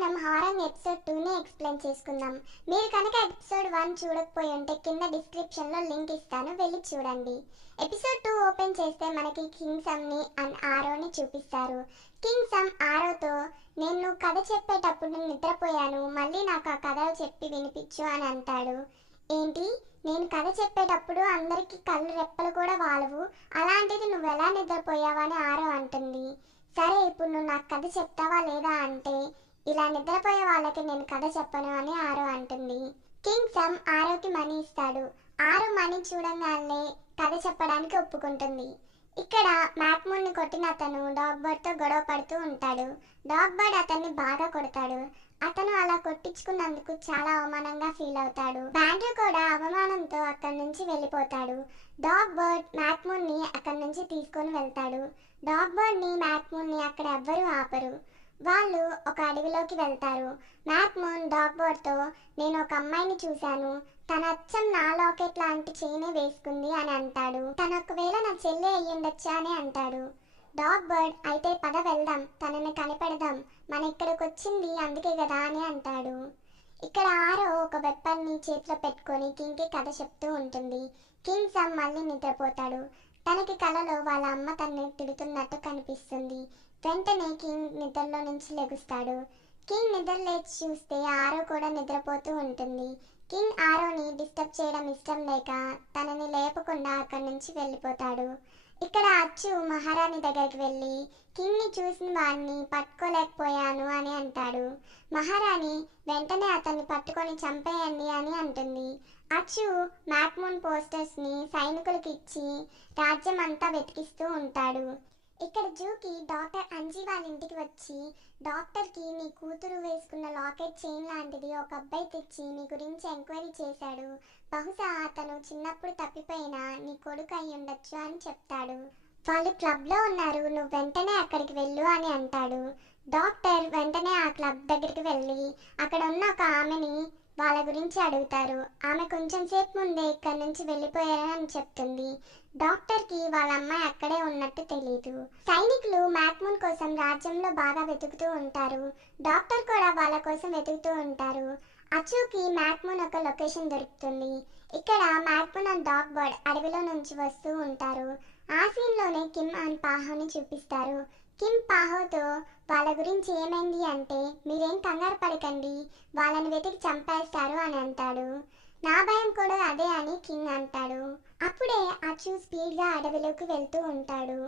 మనం horror episode 2ని explain చేసుకుందాం. మీరు కనుక ఎపిసోడ్ 1 చూడకపోయి ఉంటే కింద డిస్క్రిప్షన్లో లింక్ ఇస్తాను, వెళ్ళి చూడండి. ఎపిసోడ్ 2 ఓపెన్ చేస్తే మనకి కింగ్ సమ్ని అండ్ ఆరోని చూపిస్తారు. కింగ్ సమ్ ఆరోతో, నేను కథ చెప్పేటప్పుడు నిద్రపోయాను, మళ్ళీ నాకు ఆ కథ చెప్పి వినిపించు అని అంటాడు. ఏంటి, నేను కథ చెప్పేటప్పుడు అందరికీ కళ్ళు రెప్పలు కూడా వాలవు, అలాంటిది నువ్వెలా నిద్రపోయావని ఆరో అంటుంది. సరే, ఇప్పుడు నువ్వు నాకు కథ చెప్తావా లేదా అంటే, ఇలా నిద్రపోయే వాళ్ళకి నేను కథ చెప్పను అని ఆరో అంటుంది. కింగ్ సమ్ ఆరోకి మనీ ఇస్తాడు. ఆరో మనీ చూడంగానే కథ చెప్పడానికి ఒప్పుకుంటుంది. ఇక్కడ మ్యాక్మూన్ని కొట్టిన అతను డాగ్ బర్డ్తో గొడవ పడుతూ ఉంటాడు. డాగ్ బర్డ్ అతన్ని బాగా కొడతాడు. అతను అలా కొట్టించుకున్నందుకు చాలా అవమానంగా ఫీల్ అవుతాడు. బ్యాండ్రూ కూడా అవమానంతో అక్కడి నుంచి వెళ్ళిపోతాడు. డాగ్ బర్డ్ మ్యాక్మూన్ని అక్కడి నుంచి తీసుకొని వెళ్తాడు. డాగ్ బర్డ్ని మ్యాక్మూన్ని అక్కడ ఎవ్వరూ ఆపరు. వాళ్ళు ఒక అడవిలోకి వెళ్తారు. మ్యాక్మూన్ డాగ్ బర్డ్తో, నేను ఒక అమ్మాయిని చూశాను, తన అచ్చం నా లాకెట్ లాంటి చైనే వేసుకుంది అని అంటాడు. తను ఒకవేళ నా చెల్లి అయ్యుండొచ్చా అని అంటాడు. డాగ్ బర్డ్, అయితే పద వెళ్దాం, తనని కనిపెడదాం, మన ఇక్కడికి వచ్చింది అందుకే కదా అని అంటాడు. ఇక్కడ ఆరో ఒక వెప్పన్ని చేతిలో పెట్టుకొని కింగ్కి కథ చెప్తూ ఉంటుంది. కింగ్ సమ్ మళ్ళీ నిద్రపోతాడు. తనకి కలలో వాళ్ళ అమ్మ తనని తిడుతున్నట్టు కనిపిస్తుంది. వెంటనే కింగ్ నిద్రలో నుంచి లెగుస్తాడు. కింగ్ నిద్ర లేచి చూస్తే ఆరో కూడా నిద్రపోతూ ఉంటుంది. కింగ్ ఆరోని డిస్టర్బ్ చేయడం ఇష్టం లేక తనని లేపకుండా అక్కడి నుంచి వెళ్ళిపోతాడు. ఇక్కడ అచ్చు మహారాణి దగ్గరికి వెళ్ళి, కింగ్ని చూసిన వాడిని పట్టుకోలేకపోయాను అని అంటాడు. మహారాణి వెంటనే అతన్ని పట్టుకొని చంపేయండి అని అంటుంది. అచ్చు మ్యాక్మూన్ పోస్టర్స్ని సైనికులకు ఇచ్చి రాజ్యం అంతా వెతికిస్తూ ఉంటాడు. ఇక్కడ జూకి డాక్టర్ అంజీ వాళ్ళ ఇంటికి వచ్చి, డాక్టర్కి నీ కూతురు వేసుకున్న లాకెట్ చైన్ లాంటిది ఒక అబ్బాయి తెచ్చి నీ గురించి ఎంక్వైరీ చేశాడు, బహుశా అతను చిన్నప్పుడు తప్పిపోయినా నీ కొడుకు అయి ఉండొచ్చు అని చెప్తాడు. వాళ్ళు క్లబ్లో ఉన్నారు, నువ్వు వెంటనే అక్కడికి వెళ్ళు అని అంటాడు. డాక్టర్ వెంటనే ఆ క్లబ్ దగ్గరికి వెళ్ళి అక్కడ ఉన్న ఒక ఆమెని వాళ్ళ గురించి అడుగుతారు. ఆమె కొంచెం సేపు ముందే ఇక్కడి నుంచి వెళ్ళిపోయారని చెప్తుంది. డాక్టర్కి వాళ్ళ అమ్మాయి అక్కడే ఉన్నట్టు తెలీదు. సైనికులు మ్యాక్మూన్ కోసం రాజ్యంలో బాగా వెతుకుతూ ఉంటారు. డాక్టర్ కూడా వాళ్ళ కోసం వెతుకుతూ ఉంటారు. అచ్చుకి మ్యాక్మూన్ ఒక లొకేషన్ దొరుకుతుంది. ఇక్కడ మ్యాక్మూన్ అండ్ డాగ్ బర్డ్ అడవిలో నుంచి వస్తూ ఉంటారు. ఆ సీన్లోనే కిమ్ అండ్ పాహోని చూపిస్తారు. కిమ్ పాహోతో, వాళ్ళ గురించి ఏమైంది అంటే, మీరేం కంగారు పడకండి, వాళ్ళని వెతికి చంపేస్తారు అని అంటాడు. నా భయం కూడా అదే అని కింగ్ అంటాడు. అప్పుడే అచ్చు స్పీడ్గా అడవిలోకి వెళ్తూ ఉంటాడు.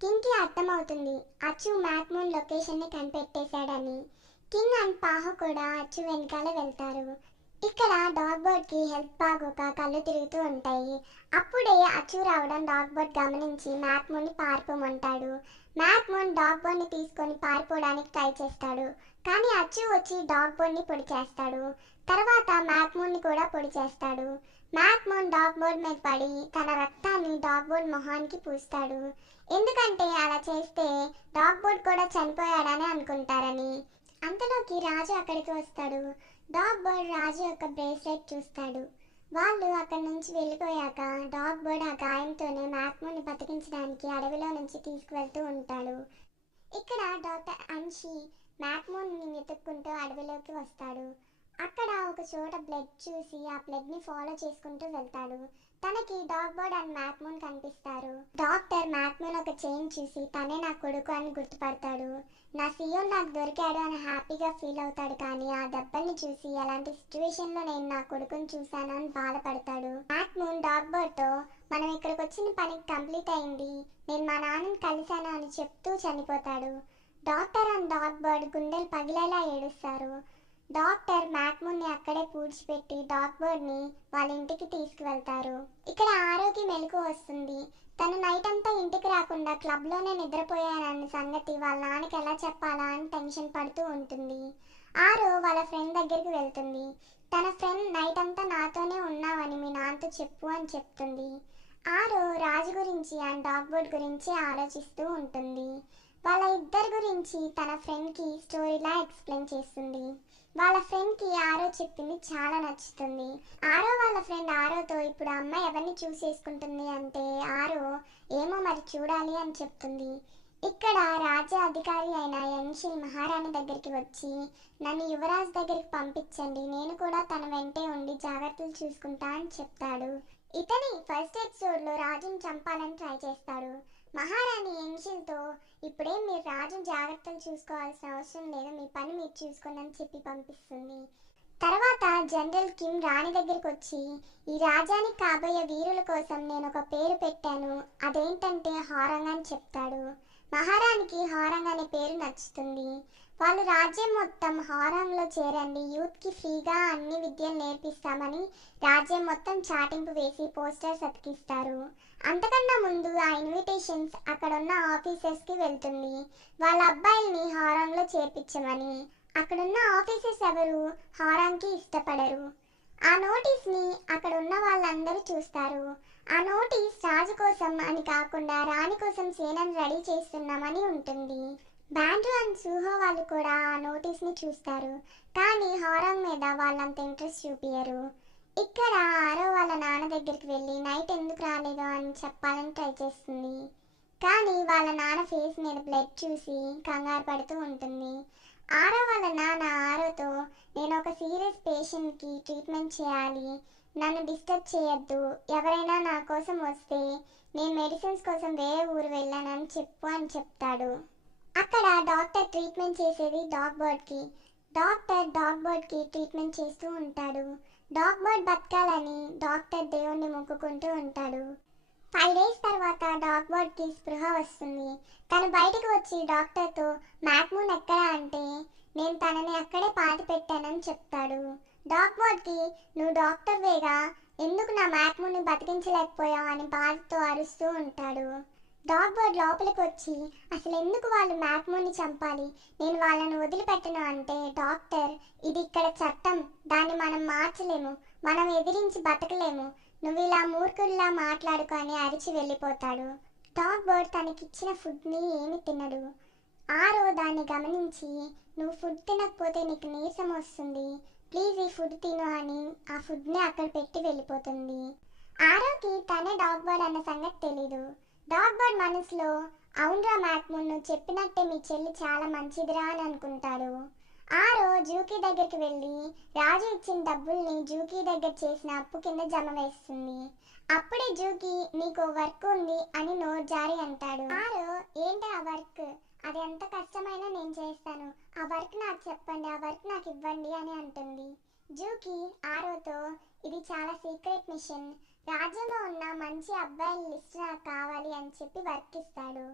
కింగ్కి అర్థమవుతుంది అచ్చు మ్యాక్మూన్ లొకేషన్ని కనిపెట్టేశాడని. కింగ్ అండ్ పాహో కూడా అచ్చు వెనకాలే వెళ్తారు. ఇక్కడ డాగ్ బర్డ్కి హెల్త్ బాగోక కళ్ళు తిరుగుతూ ఉంటాయి. అప్పుడే అచ్చు రావడం డాగ్ బర్డ్ గమనించి మ్యాక్మూన్ని పారిపోమంటాడు. మ్యాక్మూన్ డాగ్ బర్డ్ని తీసుకొని పారిపోవడానికి ట్రై చేస్తాడు. కానీ అచ్చు వచ్చి డాగ్ బర్డ్ని పొడి చేస్తాడు. తర్వాత మ్యాక్మూన్ని కూడా పొడి చేస్తాడు. మ్యాక్మూన్ డాగ్ బర్డ్ మీద పడి తన రక్తాన్ని డాగ్ బర్డ్ మొహానికి పూస్తాడు. ఎందుకంటే అలా చేస్తే డాగ్ బర్డ్ కూడా చనిపోయాడని అనుకుంటారని. అంతలోకి రాజు అక్కడికి వస్తాడు. డాగ్ బర్డ్ రాజు యొక్క బ్రేస్లెట్ చూస్తాడు. వాళ్ళు అక్కడి నుంచి వెళ్ళిపోయాక డాగ్ బర్డ్ ఆ గాయంతోనే మ్యాక్మూన్ని బతికించడానికి అడవిలో నుంచి తీసుకువెళ్తూ ఉంటాడు. ఇక్కడ డాక్టర్ అన్షి మ్యాక్మూన్ని వెతుక్కుంటూ అడవిలోకి వస్తాడు. అక్కడ ఒక చోట బ్లడ్ చూసి ఆ బ్లడ్ని ఫాలో చేసుకుంటూ వెళ్తాడు. తనకి డాగ్ బర్డ్ అండ్ మ్యాక్మూన్ కనిపిస్తారు. డాక్టర్ మ్యాక్మూన్ ఒక చైన్ చూసి తనే నా కొడుకు అని గుర్తుపడతాడు. నా సియోన్ నాకు దొరికాడు అని హ్యాపీగా ఫీల్ అవుతాడు. కానీ ఆ దెబ్బల్ని చూసి ఎలాంటి సిచ్యువేషన్లో నేను నా కొడుకుని చూశాను అని బాధపడతాడు. మ్యాక్మూన్ డాగ్ బర్డ్తో, మనం ఇక్కడికి వచ్చిన పని కంప్లీట్ అయింది, నేను మా నాన్నని కలిశాను అని చెప్తూ చనిపోతాడు. డాక్టర్ అండ్ డాగ్ బర్డ్ గుండెలు పగిలేలా ఏడుస్తారు. డాక్టర్ మ్యాక్మూన్ని అక్కడే పూడ్చిపెట్టి డాగ్ బర్డ్ని వాళ్ళ ఇంటికి తీసుకువెళ్తారు. ఇక్కడ ఆరోకి మెలకు వస్తుంది. తను నైట్ అంతా ఇంటికి రాకుండా క్లబ్లోనే నిద్రపోయానన్న సంగతి వాళ్ళ నాన్నకి ఎలా చెప్పాలా అని టెన్షన్ పడుతూ ఉంటుంది. ఆరో వాళ్ళ ఫ్రెండ్ దగ్గరికి వెళ్తుంది. తన ఫ్రెండ్ నైట్ అంతా నాతోనే ఉన్నావని మీ నాన్నతో చెప్పు అని చెప్తుంది. ఆరో రాజు గురించి అండ్ డాగ్ బర్డ్ గురించి ఆలోచిస్తూ ఉంటుంది. వాళ్ళ ఇద్దరి గురించి తన ఫ్రెండ్కి స్టోరీలా ఎక్స్ప్లెయిన్ చేస్తుంది. వాళ్ళ ఫ్రెండ్కి ఆరో చెప్పింది చాలా నచ్చుతుంది. ఆరో వాళ్ళ ఫ్రెండ్ ఆరోతో, ఇప్పుడు అమ్మాయి ఎవరిని చూస్ చేసుకుంటుంది అంటే ఆరో, ఏమో మరి చూడాలి అని చెప్తుంది. ఇక్కడ రాజ్య అధికారి అయిన యన్షిల్ మహారాణి దగ్గరికి వచ్చి నన్ను యువరాజ్ దగ్గరికి పంపించండి, నేను కూడా తన వెంటే ఉండి జాగ్రత్తలు చూసుకుంటా అని చెప్తాడు. ఇతని ఫస్ట్ ఎపిసోడ్లో రాజుని చంపాలని ట్రై చేస్తాడు. మహారాణి యన్షిల్తో ఇప్పుడేం మీరు రాజుని జాగ్రత్తలు చూసుకోవాల్సిన అవసరం లేదు, మీ పని మీరు చూసుకోండి అని చెప్పి పంపిస్తుంది. తర్వాత జనరల్ కిమ్ రాణి దగ్గరికి వచ్చి ఈ రాజ్యానికి కాబోయే వీరుల కోసం నేను ఒక పేరు పెట్టాను, అదేంటంటే హారంగ్ అని చెప్తాడు. మహారాణికి హారంగ్ అనే పేరు నచ్చుతుంది. వాళ్ళు రాజ్యం మొత్తం హారంగ్లో చేరండి, యూత్కి ఫ్రీగా అన్ని విద్యలు నేర్పిస్తామని రాజ్యం మొత్తం చాటింపు వేసి పోస్టర్స్ అతికిస్తారు. అంతకన్నా ముందు ఆ ఇన్విటేషన్స్ అక్కడున్న ఆఫీసర్స్కి వెళ్తుంది, వాళ్ళ అబ్బాయిల్ని హారంగ్లో చేర్పించమని. అక్కడున్న ఆఫీసర్స్ ఎవరు హారంగ్కి ఇష్టపడరు. ఆ నోటీస్ని అక్కడ ఉన్న వాళ్ళందరూ చూస్తారు. ఆ నోటీస్ రాజు కోసం అని కాకుండా రాణి కోసం సేనను రెడీ చేస్తున్నామని ఉంటుంది. బ్యాండ్రు అండ్ సూహో వాళ్ళు కూడా ఆ నోటీస్ని చూస్తారు, కానీ హారంగ్ మీద వాళ్ళంత ఇంట్రెస్ట్ చూపించరు. ఇక్కడ ఆరో వాళ్ళ నాన్న దగ్గరికి వెళ్ళి నైట్ ఎందుకు రాలేదో అని చెప్పాలని ట్రై చేస్తుంది, కానీ వాళ్ళ నాన్న ఫేస్ మీద బ్లడ్ చూసి కంగారు పడుతూ ఉంటుంది. ఆరో వాళ్ళ నాన్న ఆరోతో నేను ఒక సీరియస్ పేషెంట్కి ట్రీట్మెంట్ చేయాలి, నన్ను డిస్టర్బ్ చేయొద్దు, ఎవరైనా నా కోసం వస్తే నేను మెడిసిన్స్ కోసం వేరే ఊరు వెళ్ళానని చెప్పు అని చెప్తాడు. అక్కడ డాక్టర్ ట్రీట్మెంట్ చేసేది డాగ్ బర్డ్కి. డాక్టర్ డాగ్ బర్డ్కి ట్రీట్మెంట్ చేస్తూ ఉంటాడు. డాగ్ బర్డ్ బతకాలని డాక్టర్ దేవుణ్ణి మొక్కుకుంటూ ఉంటాడు. 5 days తర్వాత డాగ్ బర్డ్కి స్పృహ వస్తుంది. తను బయటకు వచ్చి డాక్టర్తో మ్యాక్మూన్ ఎక్కడా అంటే నేను తనని అక్కడే పాతి పెట్టానని చెప్తాడు. డాగ్ బర్డ్కి నువ్వు డాక్టర్ వేగా ఎందుకు నా మ్యాక్మూన్ని బతికించలేకపోయావు అని బాధతో అరుస్తూ ఉంటాడు. డాగ్ బర్డ్ లోపలికి వచ్చి అసలు ఎందుకు వాళ్ళు మ్యాక్మూన్ని చంపాలి, నేను వాళ్ళని వదిలిపెట్టను అంటే డాక్టర్ ఇది ఇక్కడ చట్టం, దాన్ని మనం మార్చలేము, మనం ఎదిరించి బతకలేము, నువ్వు ఇలా మూర్ఖుల్లా మాట్లాడుకో అని అరిచి వెళ్ళిపోతాడు. డాగ్ బర్డ్ తనకిచ్చిన ఫుడ్ని ఏమి తినడు. ఆరో దాన్ని గమనించి నువ్వు ఫుడ్ తినకపోతే నీకు నీరసం వస్తుంది, ప్లీజ్ ఈ ఫుడ్ తిను అని ఆ ఫుడ్ని అక్కడ పెట్టి వెళ్ళిపోతుంది. ఆరోకి తనే డాగ్ బర్డ్ అన్న సంగతి తెలీదు. డాగ్ బర్డ్ మనసులో అవునరా మ్యాక్మూన్ నువ్వు చెప్పినట్టే మీ చెల్లి చాలా మంచిదిరా అని అనుకుంటాడు. ఆరో జూకీ దగ్గరికి వెళ్ళి రాజు ఇచ్చిన డబ్బుల్ని జూకీ దగ్గర చేసిన అప్పు కింద జమ వేస్తుంది. అప్పుడే జూకీ నీకు వర్క్ ఉంది అని నోట్ జారీ అంటాడు. ఆరో ఏంటి ఆ వర్క్, అది ఎంత కష్టమైనా నేను చేస్తాను, ఆ వర్క్ నాకు చెప్పండి, ఆ వర్క్ నాకు ఇవ్వండి అని అంటుంది. జూకీ ఆరోతో ఇది చాలా సీక్రెట్ మిషన్, రాజ్యంలో ఉన్న మంచి అబ్బాయిల లిస్ట్ నాకు కావాలి అని చెప్పి వర్క్ ఇస్తాడు.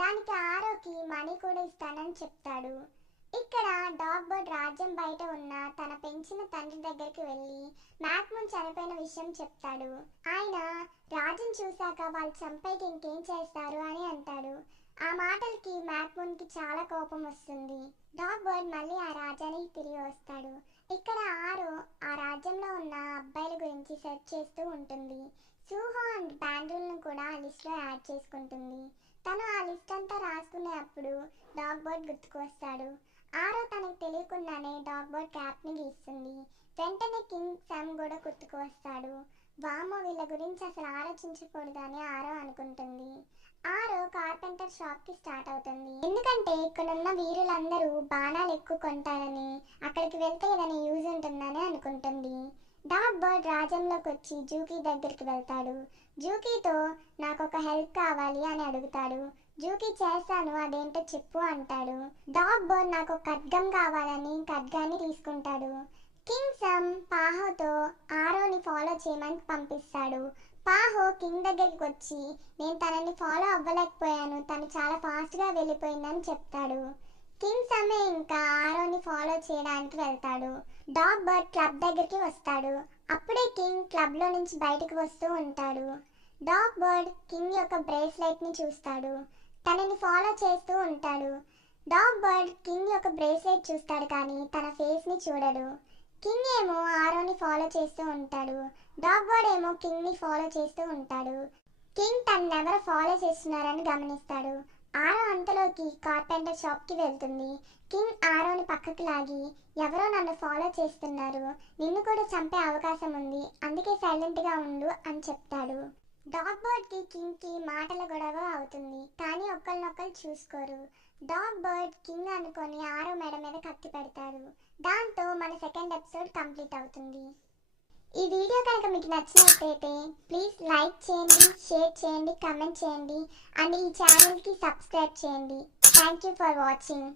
దానికి ఆరోకి మనీ కూడా ఇస్తానని చెప్తాడు. ఇక్కడ డాగ్ బర్డ్ రాజ్యం బయట ఉన్న తన పెంచిన తండ్రి దగ్గరికి వెళ్ళి మ్యాక్మూన్ చనిపోయిన విషయం చెప్తాడు. ఆయన రాజుని చూశాక వాళ్ళు చంపైకి ఇంకేం చేస్తారు అని అంటాడు. ఆ మాటలకి మ్యాక్మూన్కి చాలా కోపం వస్తుంది. డాగ్ బర్డ్ మళ్ళీ ఆ రాజ్యానికి తిరిగి వస్తాడు. ఇక్కడ ఆరో ఆ రాజ్యంలో ఉన్న అబ్బాయిల గురించి సెర్చ్ చేస్తూ ఉంటుంది. సూహో అండ్ బ్యాండ్రులను కూడా ఆ లిస్ట్లో యాడ్ చేసుకుంటుంది. తను ఆ లిస్ట్ అంతా రాసుకునే అప్పుడు డాగ్ బర్డ్ గుర్తుకు వస్తాడు. ఆరో తనకు తెలియకుండానే డాగ్ బర్డ్ క్యాప్ని గీస్తుంది. వెంటనే కింగ్ సమ్ కూడా గుర్తుకు వస్తాడు. వామో వీళ్ళ గురించి అసలు ఆలోచించకూడదు అని ఆరో అనుకుంటుంది. ఆరో కార్పెంటర్ షాప్కి స్టార్ట్ అవుతుంది. ఎందుకంటే ఇక్కడున్న వీరులందరూ బాణాలు ఎక్కువ కొంటారని, అక్కడికి వెళ్తే ఏదైనా యూజ్ ఉంటుందని అనుకుంటుంది. డాగ్ బర్డ్ రాజ్యంలోకి వచ్చి జూకీ దగ్గరికి వెళ్తాడు. జూకీతో నాకు ఒక హెల్ప్ కావాలి అని అడుగుతాడు. జూకీ చేస్తాను అదేంటో చెప్పు అంటాడు. డాగ్ బర్డ్ నాకు ఖడ్గం కావాలని ఖడ్గాన్ని తీసుకుంటాడు. కింగ్ సమ్ పాహోతో ఆరోని ఫాలో చేయమని పంపిస్తాడు. పాహో కింగ్ దగ్గరికి వచ్చి నేను తనని ఫాలో అవ్వలేకపోయాను, తను చాలా ఫాస్ట్గా వెళ్ళిపోయిందని చెప్తాడు. కింగ్ సమే ఇంకా ఆరోని ఫాలో చేయడానికి వెళ్తాడు. డాగ్ బర్డ్ క్లబ్ దగ్గరికి వస్తాడు. అప్పుడే కింగ్ క్లబ్లో నుంచి బయటకు వస్తూ ఉంటాడు. డాగ్ బర్డ్ కింగ్ యొక్క బ్రేస్లెట్ని చూస్తాడు. తనని ఫాలో చేస్తూ ఉంటాడు. డాగ్ బర్డ్ కింగ్ యొక్క బ్రేస్లెట్ చూస్తాడు కానీ తన ఫేస్ని చూడడు. కింగ్ ఏమో ఆరోని ఫాలో చేస్తూ ఉంటాడు. డాగ్ బర్డ్ ఏమో కింగ్ని ఫాలో చేస్తూ ఉంటాడు. కింగ్ తనెవరో ఫాలో చేస్తున్నారని గమనిస్తాడు. ఆరో అంతలోకి కార్పెంటర్ షాప్కి వెళ్తుంది. కింగ్ ఆరోని పక్కకు లాగి ఎవరో నన్ను ఫాలో చేస్తున్నారు, నిన్ను కూడా చంపే అవకాశం ఉంది, అందుకే సైలెంట్గా ఉండు అని చెప్తాడు. డాగ్ బర్డ్కి కింగ్కి మాటల గొడవ అవుతుంది, కానీ ఒకరినొకరు చూసుకోరు. డాగ్ బర్డ్ కింగ్ అనుకొని ఆరో మెడ మీద కత్తి పెడతాడు. దాంతో మన సెకండ్ ఎపిసోడ్ కంప్లీట్ అవుతుంది. ఈ వీడియో కనుక మీకు నచ్చినట్లయితే ప్లీజ్ లైక్ చేయండి, షేర్ చేయండి, కమెంట్ చేయండి అండ్ ఈ ఛానల్కి సబ్స్క్రైబ్ చేయండి. Thank you for watching.